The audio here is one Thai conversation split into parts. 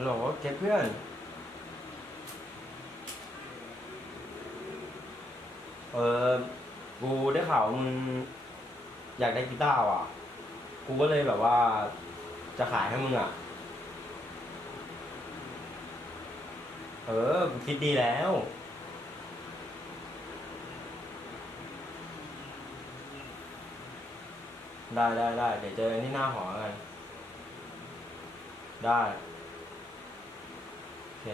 ฮัลโหลเก็บเพื่อน เออ กูได้ข่าวมึงอยากได้กีตาร์ว่ะ กูก็เลยแบบว่า จะขายให้มึงอะ เออ กูคิดดีแล้ว ได้ได้ได้เดี๋ยวเจอที่หน้าหอกัน ได้ เค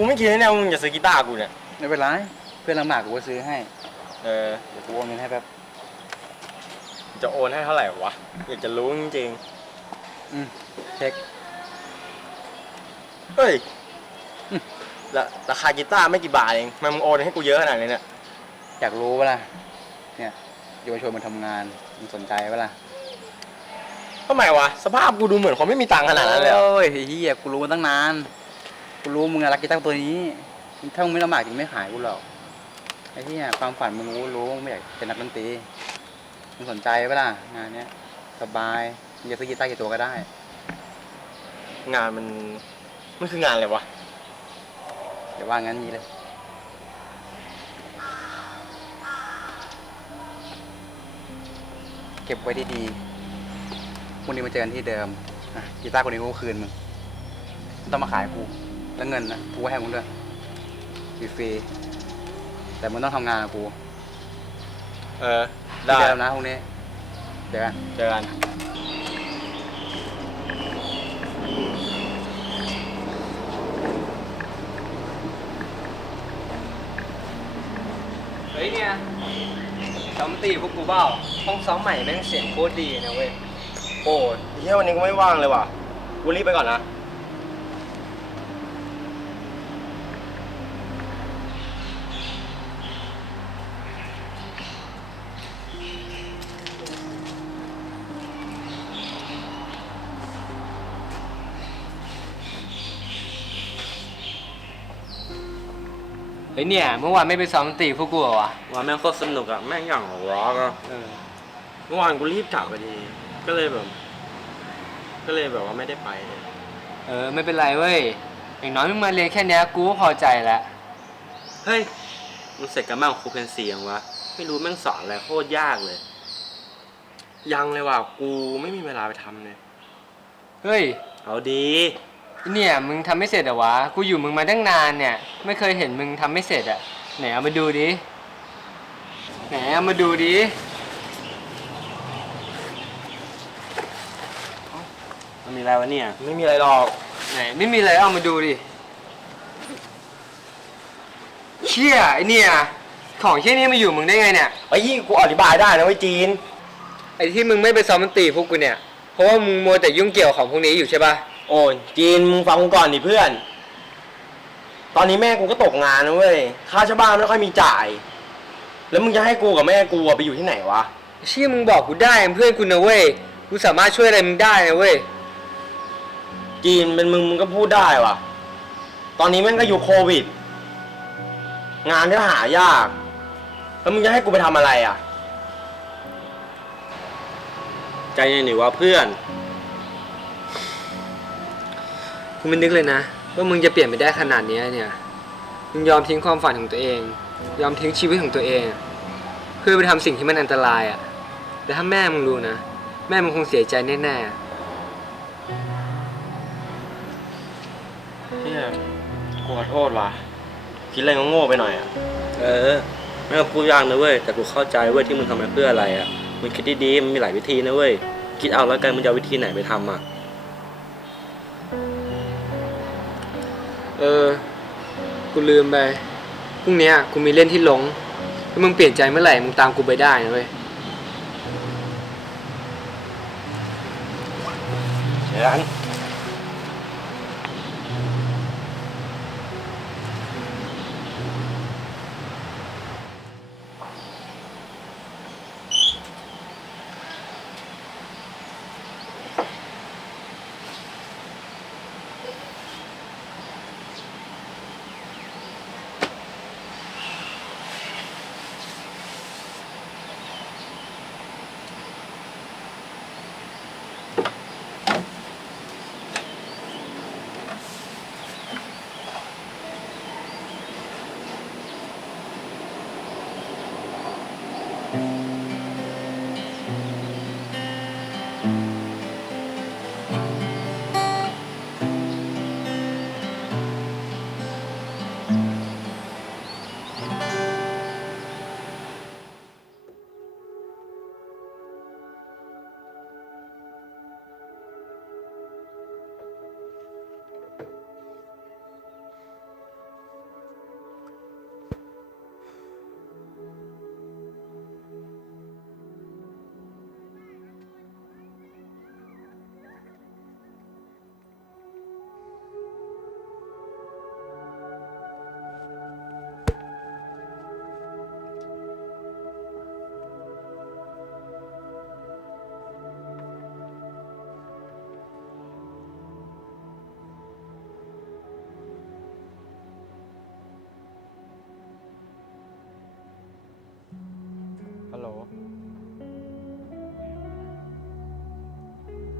กูไม่คิดแน่ว่ามึงจะซื้อกีตาร์กูเนี่ย ไม่เป็นไร เพื่อนลำบากกูก็ซื้อให้ เออเดี๋ยวกูโอนเงินให้แป๊บจะโอนให้เท่าไหร่วะอยากจะรู้จริงอืมเช็คๆเฮ้ยละราคากีตาร์ไม่กี่บาทเองทำไมมึงโอนให้กูเยอะขนาดนี้เนี่ยอยากรู้ปะล่ะเนี่ยเยาวชนมันทำงานมึงสนใจปะล่ะทำไมวะสภาพกูดูเหมือนคนไม่มีตังค์ขนาดนั้นเลยเหรอโอ้ยเฮียกูรู้มาตั้งนานกูรู้มึงอะรักกีตาร์ตัวนี้ถ้ามึงไม่ลำบากจริงไม่ขายกูหรอก ไอ้เฮียความฝันมึงรู้รู้มึงไม่อยากเป็นนักดนตรีมึงสนใจปะล่ะงานเนี้ยสบายมึงจะซื้อกีตาร์กี่ตัวก็ได้ งานมันมันคืองานอะไรวะเดี๋ยวว่างั้นนี้เลย เก็บไว้ดีๆพรุ่งนี้มาเจอกันที่เดิมอะกีตาร์คนนี้กูคืนมึงไม่ต้องมาขายกูแล้วเงินนะกูให้มึงด้วยฟรีๆ แต่มึงต้องทำงานกับกูเออที่ได้เดิมนะพรุ่งนี้เจอกัน เจอกัน เฮ้ยเนี่ยซ้อมตีพวกกูเปล่าห้องซ้อมใหม่แม่งเสียงโคตรดีนะเว้ย โอ้ยเฮียวันนี้กูไม่ว่างเลยว่ะกูรีบไปก่อนนะ ฮ้ยเนี่ยเมื่อวานไม่ไปซ้อมตีพวกกูเหรอวะว่าแม่งโคตรสนุกอะแม่งอย่างร็อกอะเมื่อวานกูรีบกลับพอดี ก็เลยแบบ ก็เลยแบบว่าไม่ได้ไปเลยเออไม่เป็นไรเว้ยอย่างน้อยมึงมาเรียนแค่เนี้ยกูก็พอใจแล้วเฮ้ยมึงเสร็จกันบ้างครูเพนเสียงวะไม่รู้แม่งสอนอะไรโคตรยากเลย ยังเลยว่ะกูไม่มีเวลาไปทำเลย เฮ้ย เอาดี เนี่ยมึงทำไม่เสร็จเหรอวะ กูอยู่มึงมาตั้งนานเนี่ย ไม่เคยเห็นมึงทำไม่เสร็จอะไหนเอามาดูดิ ไหนเอามาดูดิ มันมีอะไรวะเนี่ย ไม่มีอะไรหรอก ไหนไม่มีอะไรเอามาดูดิ เชี่ยไอเนี่ย ของเชี่ยนี่มาอยู่มึงได้ไงเนี่ย ไอ้ยี่กูอธิบายได้นะเว้ยจีน ไอ้ที่มึงไม่ไปซ้อมดนตรีพวกกูเนี่ย เพราะว่ามึงมัวแต่ยุ่งเกี่ยวของพวกนี้อยู่ใช่ปะ โอ้ยจีนมึงฟังกูก่อนดิเพื่อน ตอนนี้แม่กูก็ตกงานนะเว้ย ค่าเช่าบ้านไม่ค่อยมีจ่าย แล้วมึงจะให้กูกับแม่กูอะไปอยู่ที่ไหนวะ เชี่ยมึงบอกกูได้เป็นเพื่อนกูนะเว้ย กูสามารถช่วยอะไรมึงได้นะเว้ย จีนเป็นมึงมึงก็พูดได้วะตอนนี้แม่งก็อยู่โควิด งานก็หายาก แล้วมึงจะให้กูไปทำอะไรอะ ใจเย็นหนิวะเพื่อน กูไม่นึกเลยนะว่ามึงจะเปลี่ยนไปได้ขนาดเนี้ยเนี่ยมึงยอมทิ้งความฝันของตัวเอง ยอมทิ้งชีวิตของตัวเอง เพื่อไปทำสิ่งที่มันอันตรายอะ่ะแต่ถ้าแม่มึงรู้นะ แม่มึงคงเสียใจแน่ๆเฮียกูขอโทษว่ะคิดอะไรโง่ๆไปหน่อยอะเออไม่ต้องพูดยากนะเว้ยแต่กูเข้าใจเว้ยที่มึงทำไปเพื่ออะไรอะมึงคิดดีๆมันมีหลายวิธีนะเว้ยคิดเอาแล้วกันมึงจะเอาวิธีไหนไปทำอะ เออ กูลืมไป พรุ่งเนี้ยกูมีเล่นที่หลง ถ้ามึงเปลี่ยนใจเมื่อไหร่ มึงตามกูไปได้นะเว้ย เดี๋ยวนั้น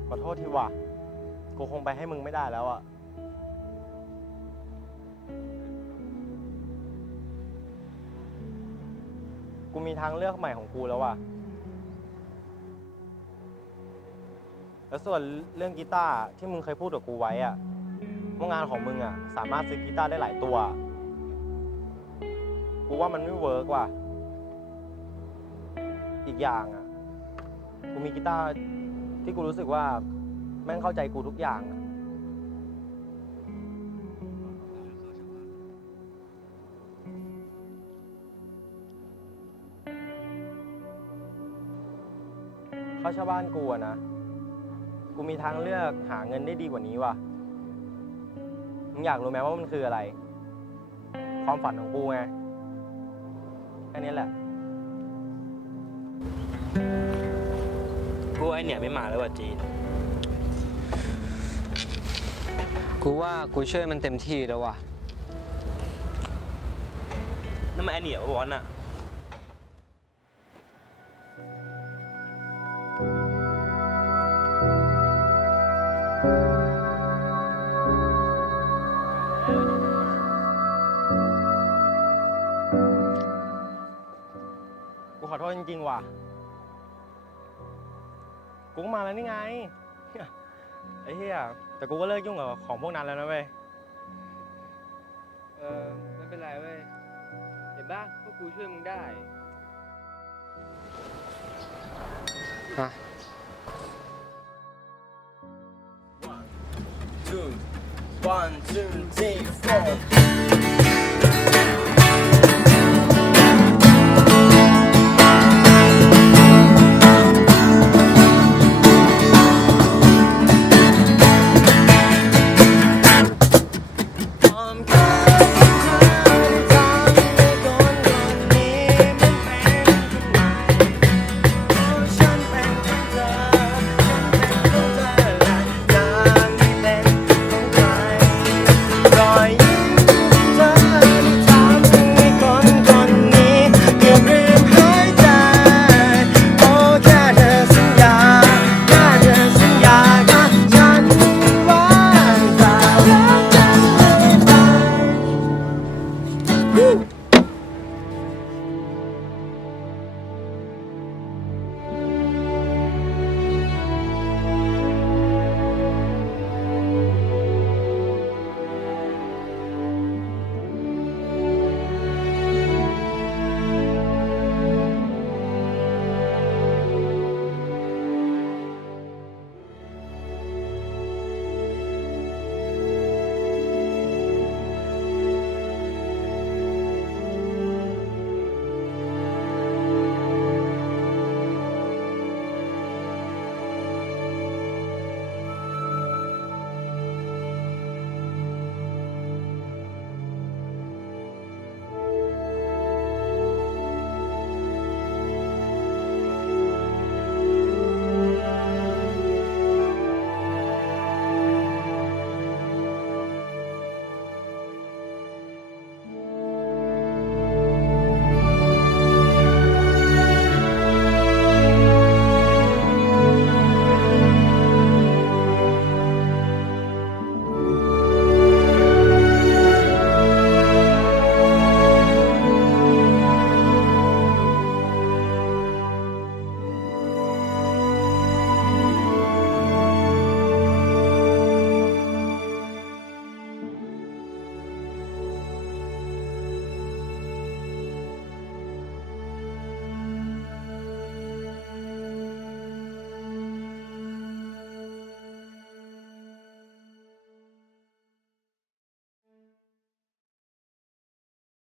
ขอโทษทีว่ะ กูคงไปให้มึงไม่ได้แล้วอะกูมีทางเลือกใหม่ของกูแล้วว่ะ แล้วส่วนเรื่องกีตาร์ที่มึงเคยพูดกับกูไว้อะว่างานของมึงอะสามารถซื้อกีตาร์ได้หลายตัว กูว่ามันไม่เวิร์กว่ะ อีกอย่างอะกูมีกีตาร์ ที่กูรู้สึกว่าแม่งเข้าใจกูทุกอย่างอะเข้าเชาวบ้านกูอะนะ กูมีทางเลือกหาเงินได้ดีกว่านี้ว่ะ มึงอยากรู้ไหมว่ามันคืออะไร ความฝันของกูไง แค่นี้แหละ ไอเนี่ยไม่มาแล้วว่ะจีน กูว่ากูช่วยมันเต็มที่แล้วว่ะ นั่นมันไอเนี่ยววอนอะ กูก็มาแล้วนี่ไงไอ้เหี้ยแต่กูก็เลิกยุ่งกับของพวกนั้นแล้วนะเว้ยเออไม่เป็นไรเว้ยเห็นป่ะพวกกูช่วยมึงได้ฮะ two one two three four